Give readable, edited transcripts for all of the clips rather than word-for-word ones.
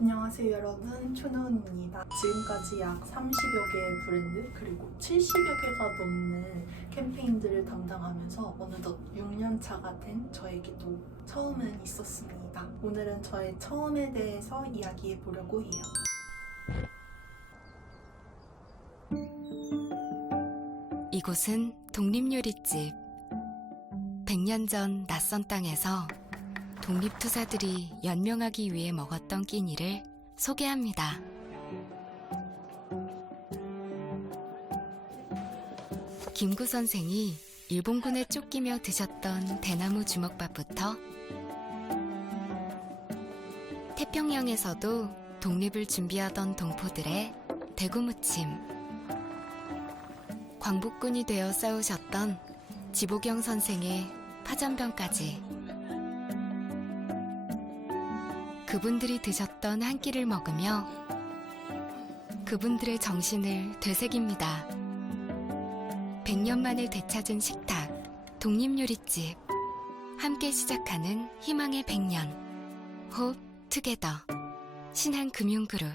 안녕하세요 여러분, 초노은입니다. 지금까지 약 30여 개의 브랜드 그리고 70여 개가 넘는 캠페인들을 담당하면서 어느덧 6년차가 된 저에게도 처음은 있었습니다. 오늘은 저의 처음에 대해서 이야기해 보려고 해요. 이곳은 독립요리집. 100년 전 낯선 땅에서 독립투사들이 연명하기 위해 먹었던 끼니를 소개합니다. 김구 선생이 일본군에 쫓기며 드셨던 대나무 주먹밥부터 태평양에서도 독립을 준비하던 동포들의 대구무침, 광복군이 되어 싸우셨던 지보경 선생의 파전병까지 그분들이 드셨던 한 끼를 먹으며 그분들의 정신을 되새깁니다. 100년 만에 되찾은 식탁, 독립요리집. 함께 시작하는 희망의 100년. 홉 투게더. 신한금융그룹.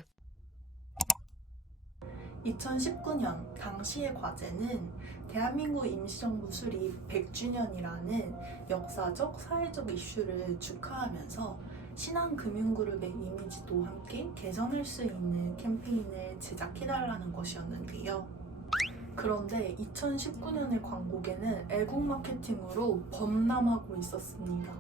2019년 당시의 과제는 대한민국 임시정부 수립 100주년이라는 역사적, 사회적 이슈를 축하하면서 신한금융그룹의 이미지도 함께 개선할 수 있는 캠페인을 제작해달라는 것이었는데요. 그런데 2019년의 광고계는 애국 마케팅으로 범람하고 있었습니다.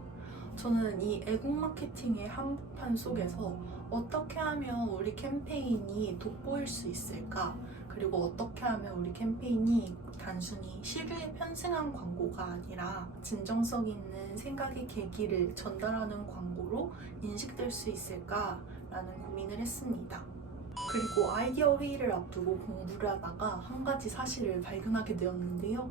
저는 이 애국 마케팅의 한복판 속에서 어떻게 하면 우리 캠페인이 돋보일 수 있을까? 그리고 어떻게 하면 우리 캠페인이 단순히 시류에 편승한 광고가 아니라 진정성 있는 생각의 계기를 전달하는 광고로 인식될 수 있을까라는 고민을 했습니다. 그리고 아이디어 회의를 앞두고 공부를 하다가 한 가지 사실을 발견하게 되었는데요.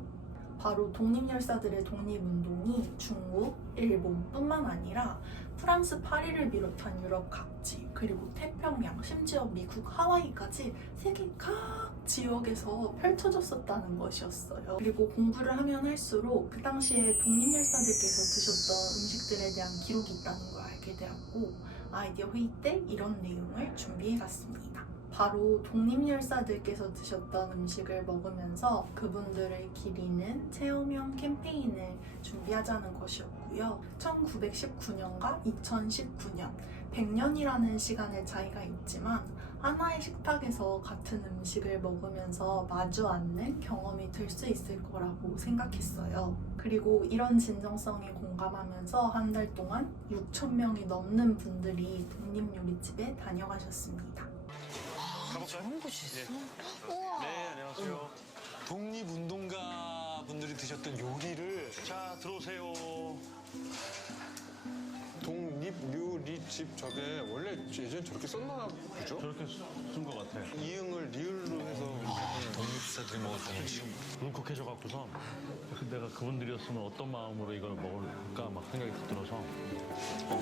바로 독립열사들의 독립운동이 중국, 일본뿐만 아니라 프랑스 파리를 비롯한 유럽 각지, 그리고 태평양, 심지어 미국 하와이까지 세계 각 지역에서 펼쳐졌었다는 것이었어요. 그리고 공부를 하면 할수록 그 당시에 독립열사들께서 드셨던 음식들에 대한 기록이 있다는 걸 알게 되었고, 아이디어 회의 때 이런 내용을 준비해갔습니다. 바로 독립열사들께서 드셨던 음식을 먹으면서 그분들을 기리는 체험형 캠페인을 준비하자는 것이었고요. 1919년과 2019년, 100년이라는 시간의 차이가 있지만 하나의 식탁에서 같은 음식을 먹으면서 마주 앉는 경험이 될 수 있을 거라고 생각했어요. 그리고 이런 진정성에 공감하면서 한 달 동안 6,000명이 넘는 분들이 독립요리집에 다녀가셨습니다. 저런 곳이 있어? 네, 안녕하세요. 독립운동가 분들이 드셨던 요리를 자, 들어오세요. 독립요리집 저게 원래 예전에 저렇게 썼나 보죠? 저렇게 쓴 것 같아. 이응을 리을로 해서 독립투사들이 먹었던 음식. 울컥해져갖고서 내가 그분들이었으면 어떤 마음으로 이걸 먹을까 막 생각이 들어서.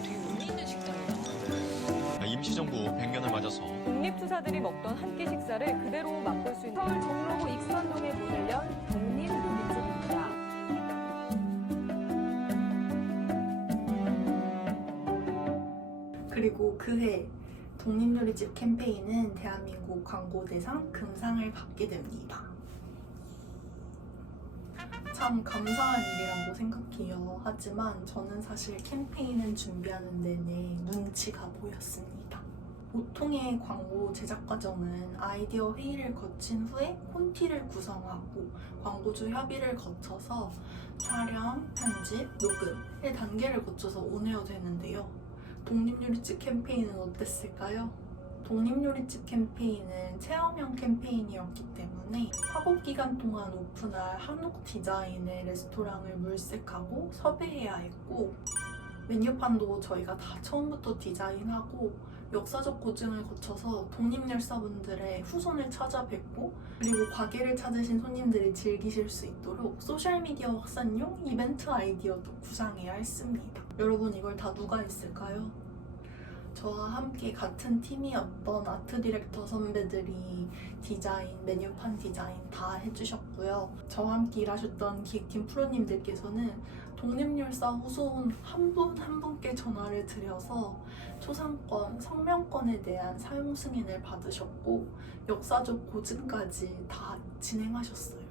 되게 의미 있는 식당이다. 임시정부 100년을 맞아서 독립투사들이 먹던 한 끼 식사를 그대로 맛볼 수 있는 서울 종로구 익선동에 문을 연 독립요리집입니다. 그리고 그해 독립요리집 캠페인은 대한민국 광고대상 금상을 받게 됩니다. 참 감사한 일이라고 생각해요. 하지만 저는 사실 캠페인을 준비하는 내내 눈치가 보였습니다. 보통의 광고 제작 과정은 아이디어 회의를 거친 후에 콘티를 구성하고 광고주 협의를 거쳐서 촬영, 편집, 녹음의 단계를 거쳐서 온에어 되는데요. 독립요리집 캠페인은 어땠을까요? 독립요리집 캠페인은 체험형 캠페인이었기 때문에 화복 기간 동안 오픈할 한옥 디자인의 레스토랑을 물색하고 섭외해야 했고, 메뉴판도 저희가 다 처음부터 디자인하고 역사적 고증을 거쳐서 독립열사분들의 후손을 찾아뵙고, 그리고 가게를 찾으신 손님들이 즐기실 수 있도록 소셜미디어 확산용 이벤트 아이디어도 구상해야 했습니다. 여러분, 이걸 다 누가 했을까요? 저와 함께 같은 팀이었던 아트 디렉터 선배들이 디자인, 메뉴판 디자인 다 해주셨고요. 저와 함께 일하셨던 기획팀 프로님들께서는 독립율사 후손 한 분 한 분께 전화를 드려서 초상권, 성명권에 대한 사용 승인을 받으셨고 역사적 고증까지 다 진행하셨어요.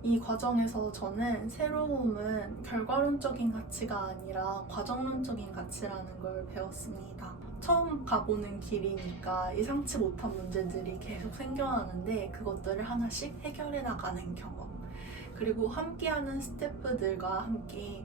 이 과정에서 저는 새로움은 결과론적인 가치가 아니라 과정론적인 가치라는 걸 배웠습니다. 처음 가보는 길이니까 예상치 못한 문제들이 계속 생겨나는데 그것들을 하나씩 해결해 나가는 경험. 그리고 함께하는 스태프들과 함께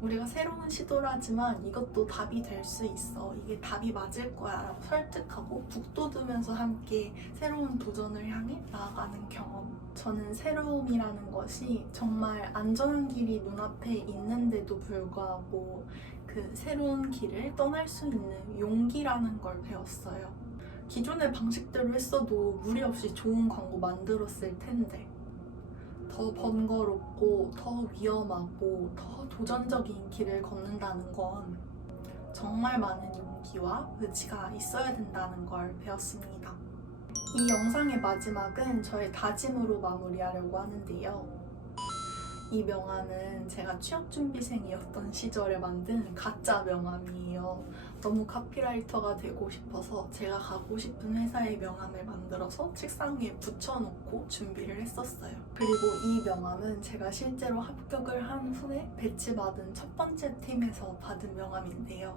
우리가 새로운 시도를 하지만 이것도 답이 될 수 있어. 이게 답이 맞을 거야 라고 설득하고 북돋우면서 함께 새로운 도전을 향해 나아가는 경험. 저는 새로움이라는 것이 정말 안전한 길이 눈앞에 있는데도 불구하고 그 새로운 길을 떠날 수 있는 용기라는 걸 배웠어요. 기존의 방식대로 했어도 무리 없이 좋은 광고 만들었을 텐데 더 번거롭고 더 위험하고 더 도전적인 길을 걷는다는 건 정말 많은 용기와 의지가 있어야 된다는 걸 배웠습니다. 이 영상의 마지막은 저의 다짐으로 마무리하려고 하는데요. 이 명함은 제가 취업준비생이었던 시절에 만든 가짜 명함이에요. 너무 카피라이터가 되고 싶어서 제가 가고 싶은 회사의 명함을 만들어서 책상 위에 붙여놓고 준비를 했었어요. 그리고 이 명함은 제가 실제로 합격을 한 후에 배치받은 첫 번째 팀에서 받은 명함인데요.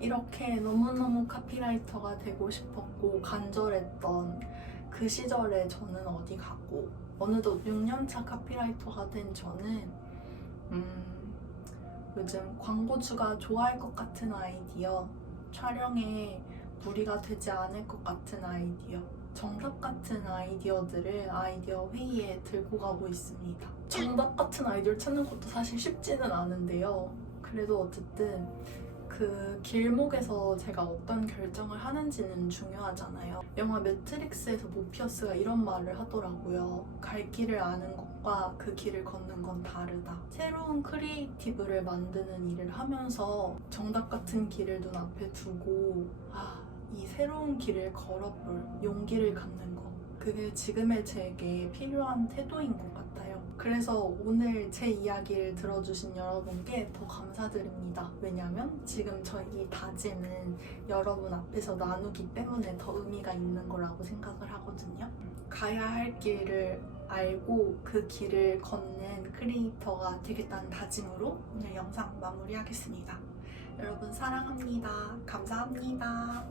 이렇게 너무너무 카피라이터가 되고 싶었고 간절했던 그 시절에 저는 어디 갔고 어느덧 6년차 카피라이터가 된 저는 요즘 광고주가 좋아할 것 같은 아이디어, 촬영에 무리가 되지 않을 것 같은 아이디어, 정답 같은 아이디어들을 아이디어 회의에 들고 가고 있습니다. 정답 같은 아이디어를 찾는 것도 사실 쉽지는 않은데요. 그래도 어쨌든 그 길목에서 제가 어떤 결정을 하는지는 중요하잖아요. 영화 매트릭스에서 모피어스가 이런 말을 하더라고요. 갈 길을 아는 것과 그 길을 걷는 건 다르다. 새로운 크리에이티브를 만드는 일을 하면서 정답 같은 길을 눈앞에 두고 이 새로운 길을 걸어볼 용기를 갖는 것. 그게 지금의 제게 필요한 태도인 것 같아요. 그래서 오늘 제 이야기를 들어주신 여러분께 더 감사드립니다. 왜냐면 지금 저희 이 다짐은 여러분 앞에서 나누기 때문에 더 의미가 있는 거라고 생각을 하거든요. 가야 할 길을 알고 그 길을 걷는 크리에이터가 되겠다는 다짐으로 오늘 영상 마무리하겠습니다. 여러분 사랑합니다. 감사합니다.